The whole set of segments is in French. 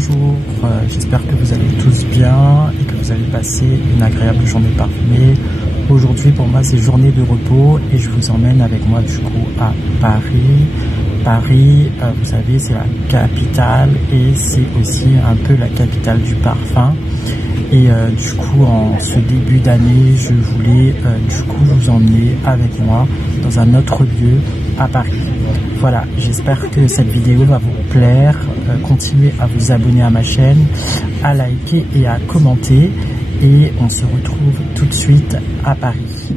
bonjour, j'espère que vous allez tous bien et que vous allez passer une agréable journée parfumée. Aujourd'hui pour moi c'est journée de repos et je vous emmène avec moi du coup à Paris. Paris, vous savez, c'est la capitale et c'est aussi un peu la capitale du parfum. Et du coup, en ce début d'année, je voulais du coup vous emmener avec moi dans un autre lieu à Paris. Voilà, j'espère que cette vidéo va vous plaire. Continuez à vous abonner à ma chaîne, à liker et à commenter. Et on se retrouve tout de suite à Paris.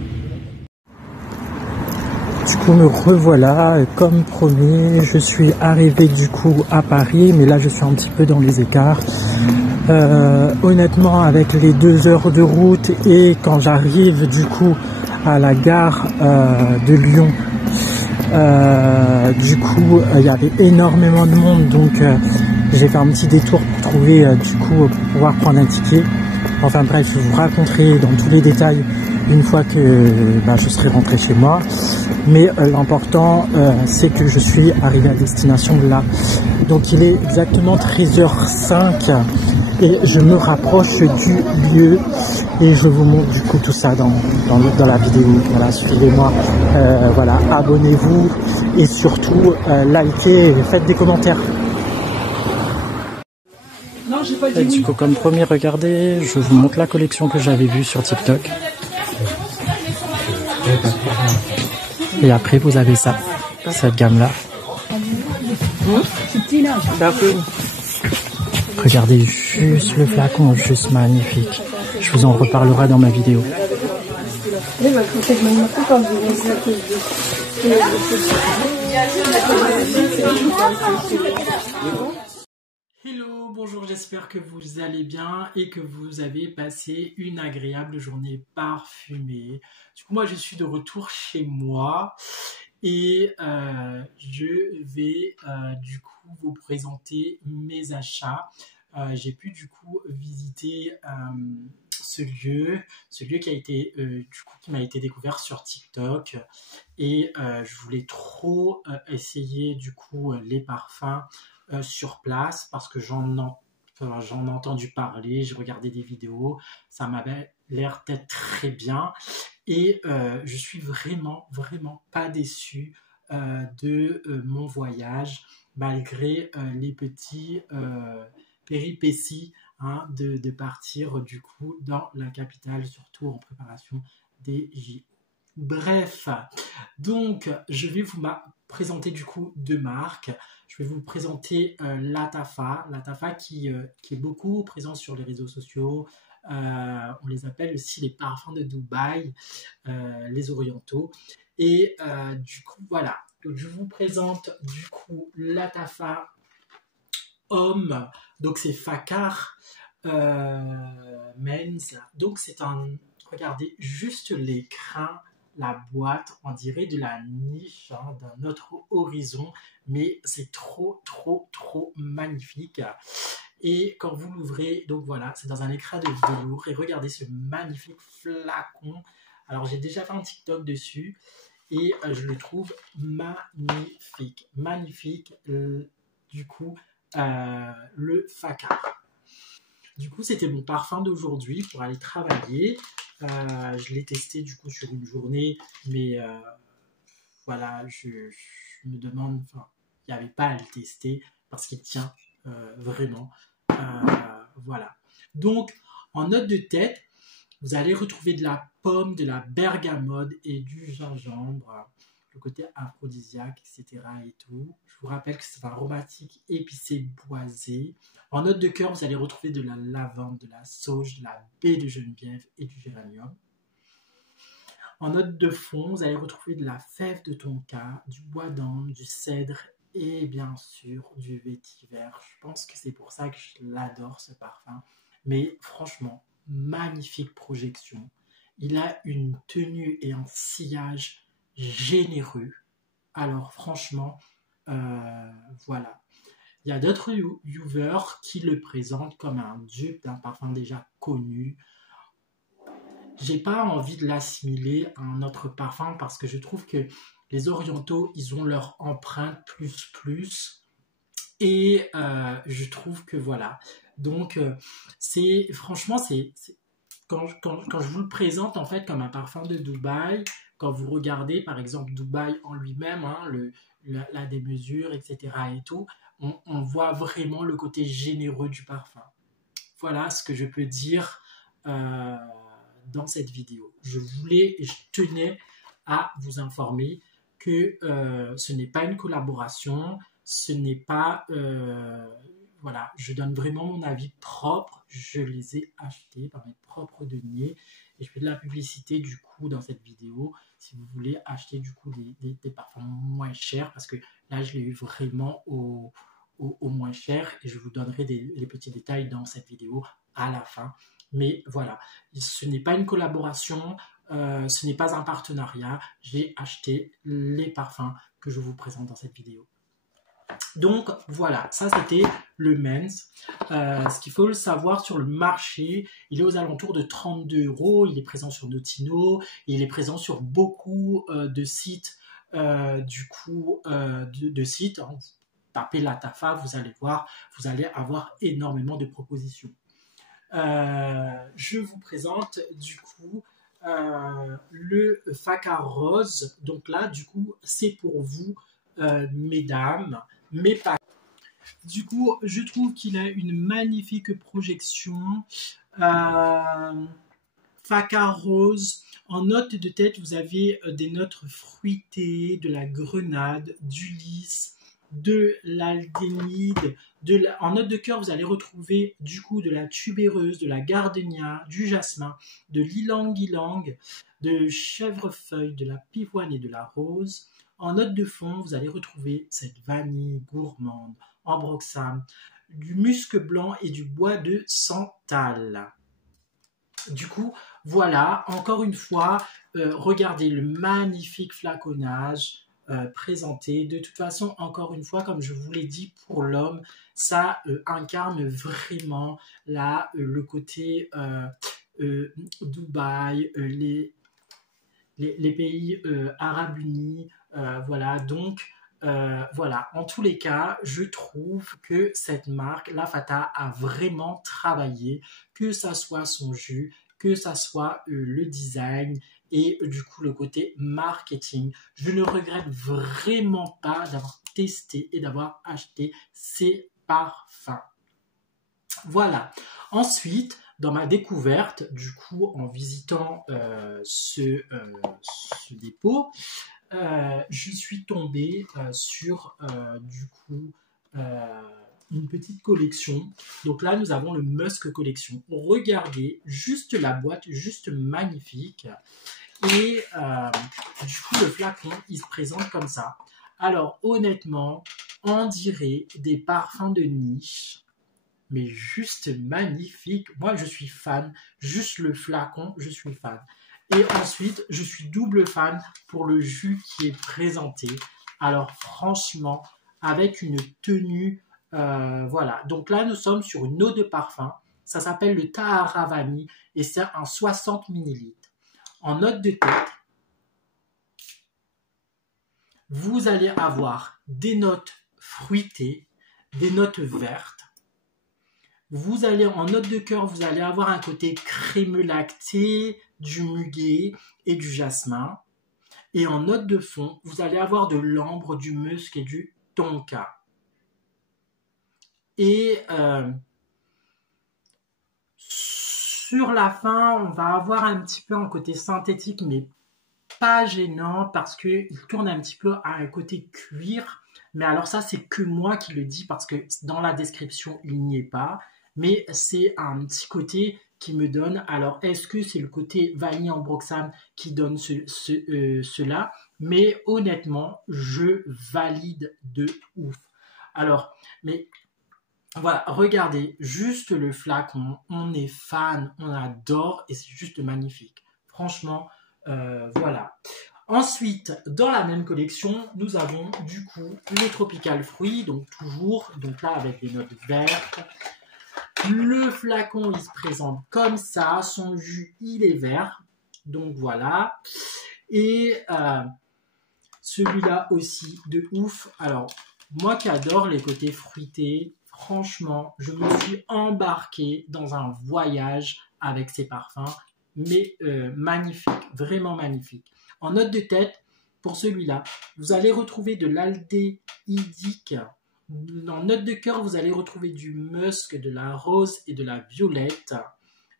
Du coup, me revoilà, comme promis, je suis arrivé du coup à Paris, mais là je suis un petit peu dans les écarts. Honnêtement, avec les 2 heures de route et quand j'arrive du coup à la gare de Lyon, du coup il y avait énormément de monde, donc j'ai fait un petit détour pour trouver du coup pour pouvoir prendre un ticket. Enfin bref, je vous raconterai dans tous les détails une fois que je serai rentré chez moi. Mais l'important c'est que je suis arrivé à destination là. Donc il est exactement 13h05 et je me rapproche du lieu et je vous montre du coup tout ça dans la vidéo. Voilà, suivez-moi, voilà, abonnez-vous et surtout likez et faites des commentaires. Et du coup, comme promis, regardez, je vous montre la collection que j'avais vue sur TikTok. Et après, vous avez ça, cette gamme-là. Regardez juste le flacon, juste magnifique. Je vous en reparlerai dans ma vidéo. Hello, bonjour, j'espère que vous allez bien et que vous avez passé une agréable journée parfumée. Du coup, moi, je suis de retour chez moi et je vais du coup vous présenter mes achats. J'ai pu du coup visiter ce lieu qui a été qui m'a été découvert sur TikTok et je voulais trop essayer du coup les parfums sur place parce que j'en ai entendu parler, j'ai regardé des vidéos, ça m'avait l'air d'être très bien et je suis vraiment pas déçu de mon voyage malgré les petits péripéties de partir du coup dans la capitale, surtout en préparation des JO. Bref, donc je vais vous présenter du coup 2 marques. Je vais vous présenter Lattafa qui est beaucoup présent sur les réseaux sociaux. On les appelle aussi les parfums de Dubaï, les orientaux. Et du coup, voilà. Donc, je vous présente du coup Lattafa Homme. Donc, c'est Facar Men's. Donc, c'est regardez juste l'écran. La boîte, on dirait de la niche d'un autre horizon, mais c'est trop magnifique. Et quand vous l'ouvrez, donc voilà, c'est dans un écran de velours. Et regardez ce magnifique flacon. Alors j'ai déjà fait un TikTok dessus et je le trouve magnifique. Magnifique, du coup, le Facar. Du coup, c'était mon parfum d'aujourd'hui pour aller travailler. Je l'ai testé du coup sur une journée, mais voilà, je me demande, il n'y avait pas à le tester parce qu'il tient vraiment. Voilà. Donc, en note de tête, vous allez retrouver de la pomme, de la bergamote et du gingembre, le côté aphrodisiaque, etc. et tout. Je vous rappelle que c'est un aromatique épicé boisé. En note de cœur, vous allez retrouver de la lavande, de la sauge, de la baie de Geneviève et du géranium. En note de fond, vous allez retrouver de la fève de tonka, du bois d'ambre, du cèdre et bien sûr du vétiver. Je pense que c'est pour ça que je l'adore ce parfum. Mais franchement, magnifique projection. Il a une tenue et un sillage généreux. Alors franchement, voilà. Il y a d'autres viewers qui le présentent comme un dupe d'un parfum déjà connu. J'ai pas envie de l'assimiler à un autre parfum parce que je trouve que les orientaux, ils ont leur empreinte plus. Et je trouve que voilà. Donc, franchement, quand je vous le présente en fait comme un parfum de Dubaï, quand vous regardez par exemple Dubaï en lui-même, hein, la démesure, etc. et tout, on voit vraiment le côté généreux du parfum. Voilà ce que je peux dire euh, dans cette vidéo. Je tenais à vous informer que ce n'est pas une collaboration, ce n'est pas... voilà, je donne vraiment mon avis propre. Je les ai achetés par mes propres deniers et je fais de la publicité du coup dans cette vidéo si vous voulez acheter du coup des parfums moins chers parce que là je l'ai eu vraiment au moins cher et je vous donnerai les petits détails dans cette vidéo à la fin. Mais voilà, ce n'est pas une collaboration, ce n'est pas un partenariat. J'ai acheté les parfums que je vous présente dans cette vidéo. Donc voilà, ça c'était le Men's. Ce qu'il faut le savoir sur le marché, il est aux alentours de 32 €. Il est présent sur Notino, il est présent sur beaucoup de sites, de sites. Hein. Tapez Latafa, vous allez voir, vous allez avoir énormément de propositions. Je vous présente du coup le Faca Rose. Donc là, du coup, c'est pour vous, mesdames, mais pas. Du coup, je trouve qu'il a une magnifique projection. Faca Rose. En note de tête, vous avez des notes fruitées, de la grenade, du lys, de l'aldénide. En note de cœur, vous allez retrouver du coup de la tubéreuse, de la gardenia, du jasmin, de l'ylang-ylang, de chèvrefeuille, de la pivoine et de la rose. En note de fond, vous allez retrouver cette vanille gourmande, ambroxane, du musc blanc et du bois de santal. Du coup, voilà, encore une fois, regardez le magnifique flaconnage présenté. De toute façon, encore une fois, comme je vous l'ai dit, pour l'homme, ça incarne vraiment là, le côté Dubaï, les pays arabes unis, voilà, donc voilà, en tous les cas, je trouve que cette marque, La Fata, a vraiment travaillé, que ça soit son jus, que ça soit le design et du coup le côté marketing. Je ne regrette vraiment pas d'avoir testé et d'avoir acheté ces parfums. Voilà. Ensuite, dans ma découverte, du coup, en visitant ce dépôt, je suis tombée sur du coup une petite collection. Donc là, nous avons le Musk Collection. Regardez, juste la boîte, juste magnifique. Et du coup, le flacon, il se présente comme ça. Alors, honnêtement, on dirait des parfums de niche, mais juste magnifique. Moi, je suis fan. Juste le flacon, je suis fan. Et ensuite, je suis double fan pour le jus qui est présenté. Alors franchement, avec une tenue, voilà. Donc là, nous sommes sur une eau de parfum. Ça s'appelle le Tahara Vanille et c'est un 60 ml. En note de tête, vous allez avoir des notes fruitées, des notes vertes. Vous allez, en note de cœur, vous allez avoir un côté crémeux lacté, du muguet et du jasmin. Et en note de fond, vous allez avoir de l'ambre, du musc et du tonka. Et sur la fin, on va avoir un petit peu un côté synthétique, mais pas gênant parce qu'il tourne un petit peu à un côté cuir. Mais alors ça, c'est que moi qui le dis parce que dans la description, il n'y est pas. Mais c'est un petit côté qui me donne. Alors, est-ce que c'est le côté vanille ambroxane qui donne cela? Mais honnêtement, je valide de ouf. Alors, mais voilà, regardez, juste le flacon, on est fan, on adore et c'est juste magnifique. Franchement, voilà. Ensuite, dans la même collection, nous avons du coup les Tropical Fruits, donc toujours, donc là avec des notes vertes. Le flacon, il se présente comme ça. Son jus, il est vert. Donc voilà. Et celui-là aussi, de ouf. Alors, moi qui adore les côtés fruités, franchement, je me suis embarqué dans un voyage avec ces parfums, mais magnifique, vraiment magnifique. En note de tête, pour celui-là, vous allez retrouver de l'aldéhydique. En note de cœur, vous allez retrouver du musc, de la rose et de la violette.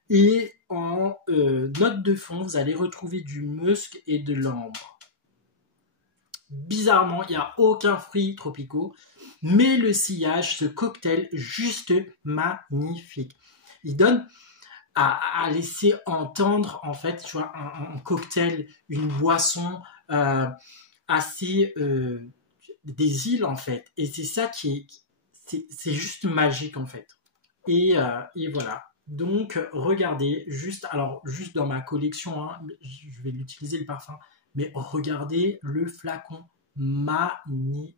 Et en note de fond, vous allez retrouver du musc et de l'ambre. Bizarrement, il n'y a aucun fruit tropicaux, mais le sillage, ce cocktail, juste magnifique. Il donne à laisser entendre, en fait, tu vois, un cocktail, une boisson assez des îles, en fait. Et c'est ça qui est, c'est juste magique, en fait. Et voilà. Donc, regardez, juste dans ma collection, hein, je vais l'utiliser le parfum, mais regardez le flacon, magnifique.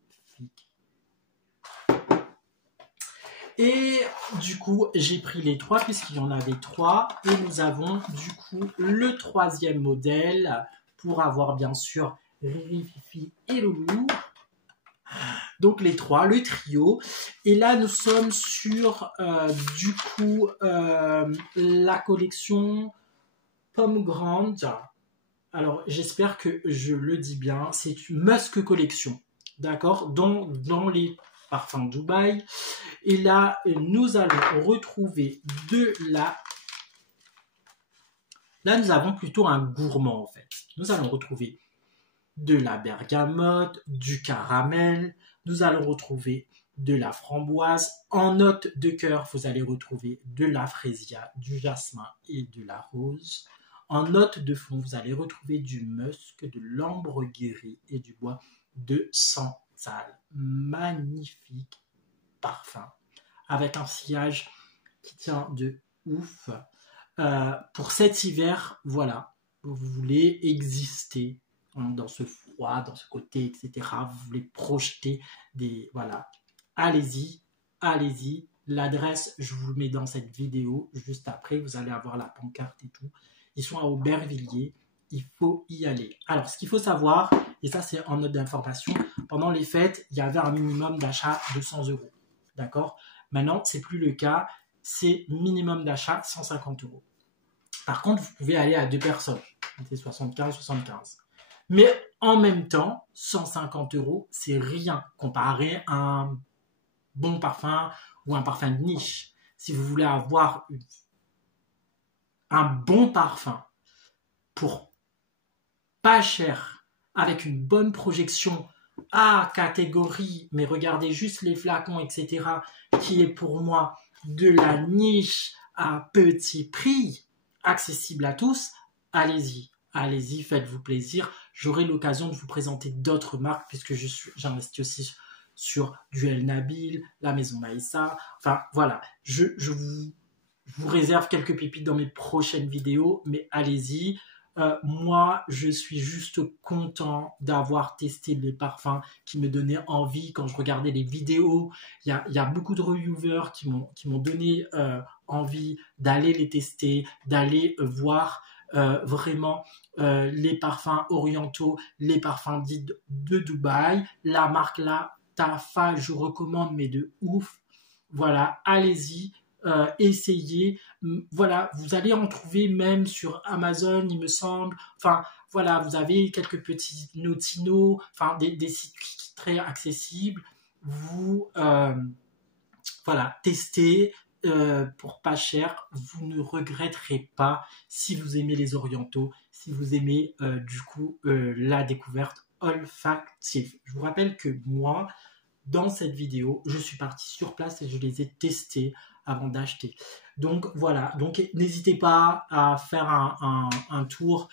Et du coup, j'ai pris les 3 puisqu'il y en avait 3. Et nous avons du coup le 3e modèle pour avoir bien sûr Riri, Fifi et Loulou. Donc les 3, le trio. Et là, nous sommes sur du coup la collection Pomme Grande. Alors, j'espère que je le dis bien. C'est une Musk Collection. D'accord, dans les parfums Dubaï. Et là, nous allons retrouver de la... Là, nous avons plutôt un gourmand, en fait. Nous allons retrouver de la bergamote, du caramel. Nous allons retrouver de la framboise. En note de cœur, vous allez retrouver de la frésia, du jasmin et de la rose. En note de fond, vous allez retrouver du musc, de l'ambre guéri et du bois de santal. Magnifique parfum. Avec un sillage qui tient de ouf. Pour cet hiver, voilà, vous voulez exister dans ce froid, dans ce côté, etc. Vous voulez projeter des... Voilà. Allez-y, allez-y. L'adresse, je vous le mets dans cette vidéo. Juste après, vous allez avoir la pancarte et tout. Ils sont à Aubervilliers. Il faut y aller. Alors, ce qu'il faut savoir, et ça c'est en note d'information, pendant les fêtes, il y avait un minimum d'achat de 100 €. D'accord ? Maintenant, ce n'est plus le cas. C'est minimum d'achat 150 €. Par contre, vous pouvez aller à 2 personnes. C'est 75. Mais en même temps, 150 €, c'est rien comparé à un bon parfum ou un parfum de niche. Si vous voulez avoir un bon parfum pour pas cher, avec une bonne projection à catégorie, mais regardez juste les flacons, etc., qui est pour moi de la niche à petit prix, accessible à tous, allez-y. Allez-y, faites-vous plaisir. J'aurai l'occasion de vous présenter d'autres marques puisque j'investis aussi sur du El Nabil, la Maison Maïssa. Enfin, voilà. Je vous réserve quelques pépites dans mes prochaines vidéos, mais allez-y. Moi, je suis juste content d'avoir testé les parfums qui me donnaient envie quand je regardais les vidéos. Il y a beaucoup de reviewers qui m'ont donné envie d'aller les tester, d'aller voir vraiment les parfums orientaux, les parfums dits de Dubaï. La marque là, Tafa, je recommande, mais de ouf. Voilà, allez-y. Essayez, voilà, vous allez en trouver même sur Amazon, il me semble. Enfin, voilà, vous avez quelques petits Notino, enfin des sites très accessibles. Vous, voilà, testez pour pas cher. Vous ne regretterez pas si vous aimez les orientaux, si vous aimez du coup la découverte olfactive. Je vous rappelle que moi, dans cette vidéo, je suis parti sur place et je les ai testés avant d'acheter. Donc voilà, donc n'hésitez pas à faire un tour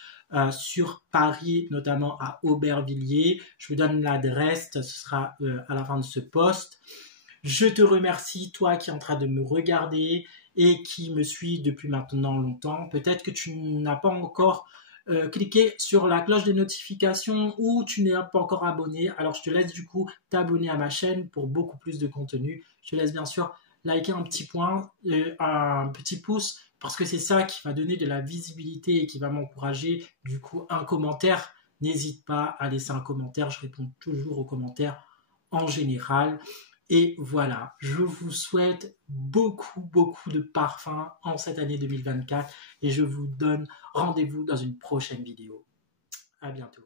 sur Paris, notamment à Aubervilliers. Je vous donne l'adresse, ce sera à la fin de ce post. Je te remercie, toi qui es en train de me regarder et qui me suis depuis maintenant longtemps. Peut-être que tu n'as pas encore cliquer sur la cloche de notification ou tu n'es pas encore abonné, alors je te laisse du coup t'abonner à ma chaîne pour beaucoup plus de contenu. Je te laisse bien sûr liker un petit pouce parce que c'est ça qui va donner de la visibilité et qui va m'encourager. Du coup, un commentaire, n'hésite pas à laisser un commentaire, je réponds toujours aux commentaires en général. Et voilà, je vous souhaite beaucoup de parfums en cette année 2024 et je vous donne rendez-vous dans une prochaine vidéo. À bientôt.